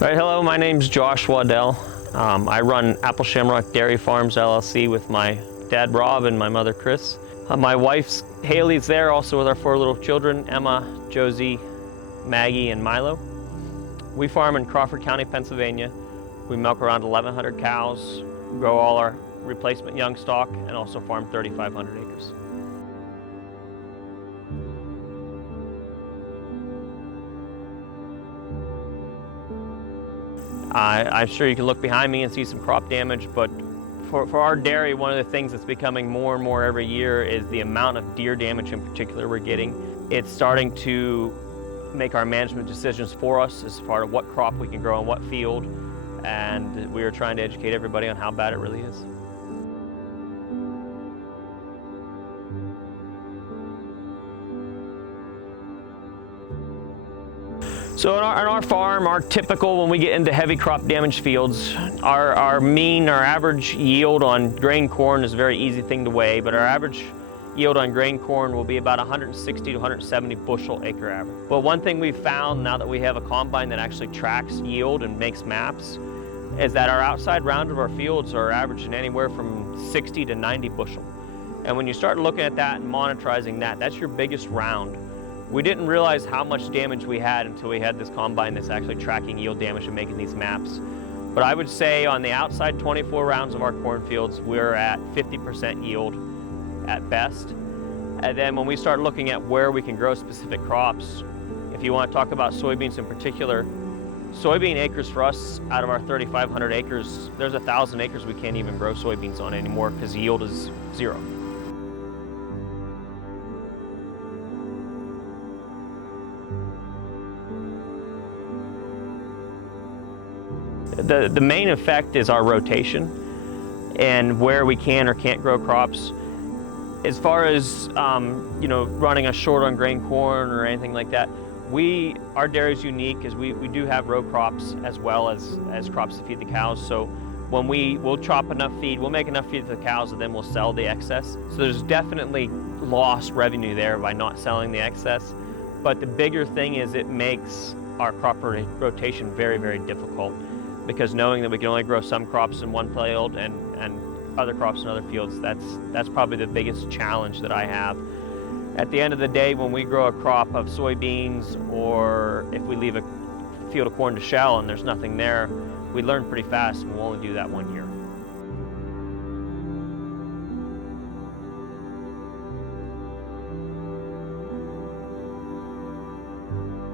Right, hello, my name's Josh Waddell. I run Apple Shamrock Dairy Farms LLC with my dad Rob and my mother Chris. My wife's Haley's there, also with our 4 little children, Emma, Josie, Maggie, and Milo. We farm in Crawford County, Pennsylvania. We milk around 1,100 cows, grow all our replacement young stock, and also farm 3,500 acres. I'm sure you can look behind me and see some crop damage, but for our dairy, one of the things that's becoming more and more every year is the amount of deer damage in particular we're getting. It's starting to make our management decisions for us as far as what crop we can grow in what field, and we are trying to educate everybody on how bad it really is. So on our farm, our typical, when we get into heavy crop damage fields, our average yield on grain corn is a very easy thing to weigh, but our average yield on grain corn will be about 160 to 170 bushel acre average. But one thing we've found now that we have a combine that actually tracks yield and makes maps is that our outside round of our fields are averaging anywhere from 60 to 90 bushel. And when you start looking at that and monitoring that, that's your biggest round. We didn't realize how much damage we had until we had this combine that's actually tracking yield damage and making these maps. But I would say on the outside 24 rounds of our cornfields, we're at 50% yield at best. And then when we start looking at where we can grow specific crops, if you want to talk about soybeans in particular, soybean acres for us, out of our 3,500 acres, there's 1,000 acres we can't even grow soybeans on anymore because yield is 0. The main effect is our rotation and where we can or can't grow crops. As far as running a short on grain corn or anything like that, our dairy is unique as we do have row crops as well as crops to feed the cows. So when we'll chop enough feed, we'll make enough feed to the cows and then we'll sell the excess. So there's definitely lost revenue there by not selling the excess. But the bigger thing is it makes our crop rotation very, very difficult, because knowing that we can only grow some crops in one field and other crops in other fields, that's probably the biggest challenge that I have. At the end of the day, when we grow a crop of soybeans, or if we leave a field of corn to shell and there's nothing there, we learn pretty fast and we'll only do that one year.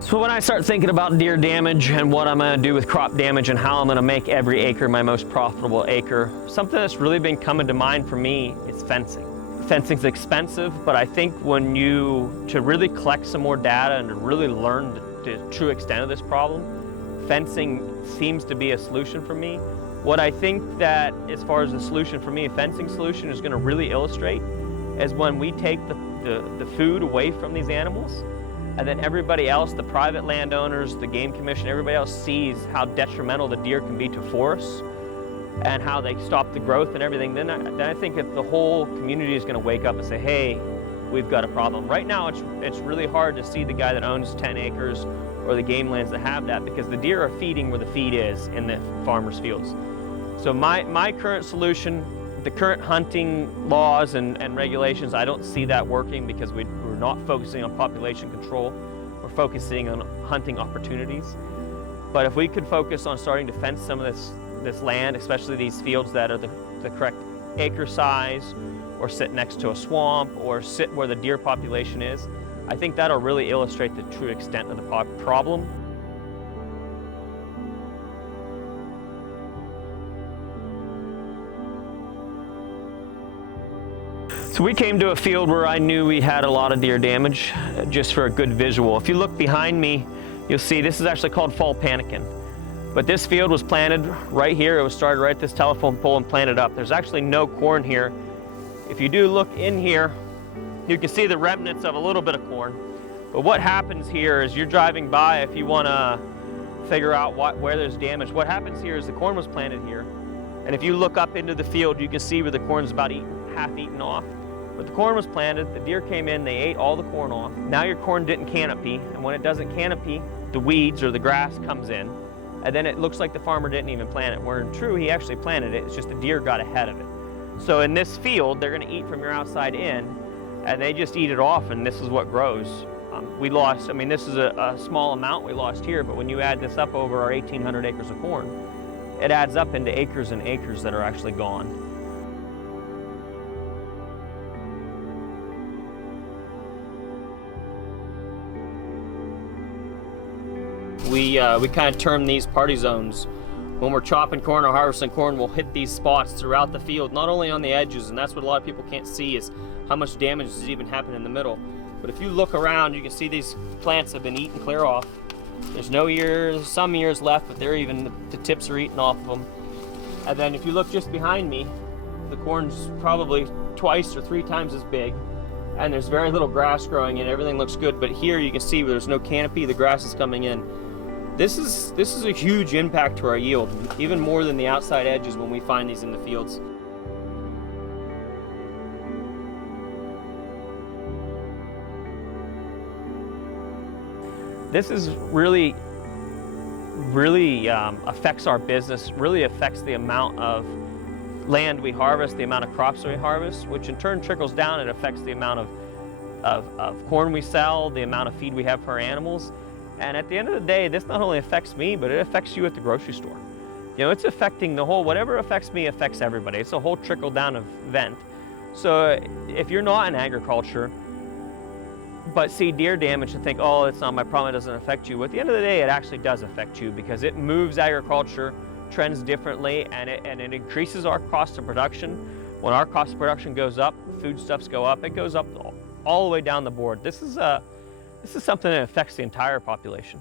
So when I start thinking about deer damage and what I'm going to do with crop damage and how I'm going to make every acre my most profitable acre, something that's really been coming to mind for me is fencing. Fencing's expensive, but I think to really collect some more data and to really learn the true extent of this problem, fencing seems to be a solution for me. What I think that, as far as the solution for me, a fencing solution is going to really illustrate is when we take the food away from these animals, and then everybody else, the private landowners, the game commission, everybody else sees how detrimental the deer can be to forests and how they stop the growth and everything. Then I think that the whole community is going to wake up and say, hey, we've got a problem. Right now, it's really hard to see the guy that owns 10 acres or the game lands that have that, because the deer are feeding where the feed is in the farmers' fields. So my current solution, the current hunting laws and regulations, I don't see that working, because we're not focusing on population control. We're focusing on hunting opportunities. But if we could focus on starting to fence some of this land, especially these fields that are the correct acre size, or sit next to a swamp, or sit where the deer population is, I think that'll really illustrate the true extent of the problem. So we came to a field where I knew we had a lot of deer damage, just for a good visual. If you look behind me, you'll see this is actually called fall panicking. But this field was planted right here. It was started right at this telephone pole and planted up. There's actually no corn here. If you do look in here, you can see the remnants of a little bit of corn. But what happens here is you're driving by, if you want to figure out where there's damage, what happens here is the corn was planted here. And if you look up into the field, you can see where the corn's about half eaten off. But the corn was planted, the deer came in, they ate all the corn off. Now your corn didn't canopy, and when it doesn't canopy, the weeds or the grass comes in. and then it looks like the farmer didn't even plant it, where in true, he actually planted it. It's just the deer got ahead of it. So in this field, they're gonna eat from your outside in, and they just eat it off, and this is what grows. We lost, I mean, this is a small amount we lost here, but when you add this up over our 1,800 acres of corn, it adds up into acres and acres that are actually gone. We kind of term these party zones. When we're chopping corn or harvesting corn, we'll hit these spots throughout the field, not only on the edges, and that's what a lot of people can't see, is how much damage has even happened in the middle. But if you look around, you can see these plants have been eaten clear off. There's no ears, some ears left, but they're even, the tips are eaten off of them. And then if you look just behind me, the corn's probably twice or 3 times as big, and there's very little grass growing in. Everything looks good, but here you can see there's no canopy, the grass is coming in. This is a huge impact to our yield, even more than the outside edges when we find these in the fields. This is really affects our business, really affects the amount of land we harvest, the amount of crops we harvest, which in turn trickles down. It affects the amount of corn we sell, the amount of feed we have for our animals. And at the end of the day, this not only affects me, but it affects you at the grocery store. You know, it's affecting the whole, whatever affects me affects everybody. It's a whole trickle down event. So if you're not in agriculture, but see deer damage and think, oh, it's not my problem, it doesn't affect you. Well, at the end of the day, it actually does affect you, because it moves agriculture trends differently, and it increases our cost of production. When our cost of production goes up, foodstuffs go up, it goes up all the way down the board. This is something that affects the entire population.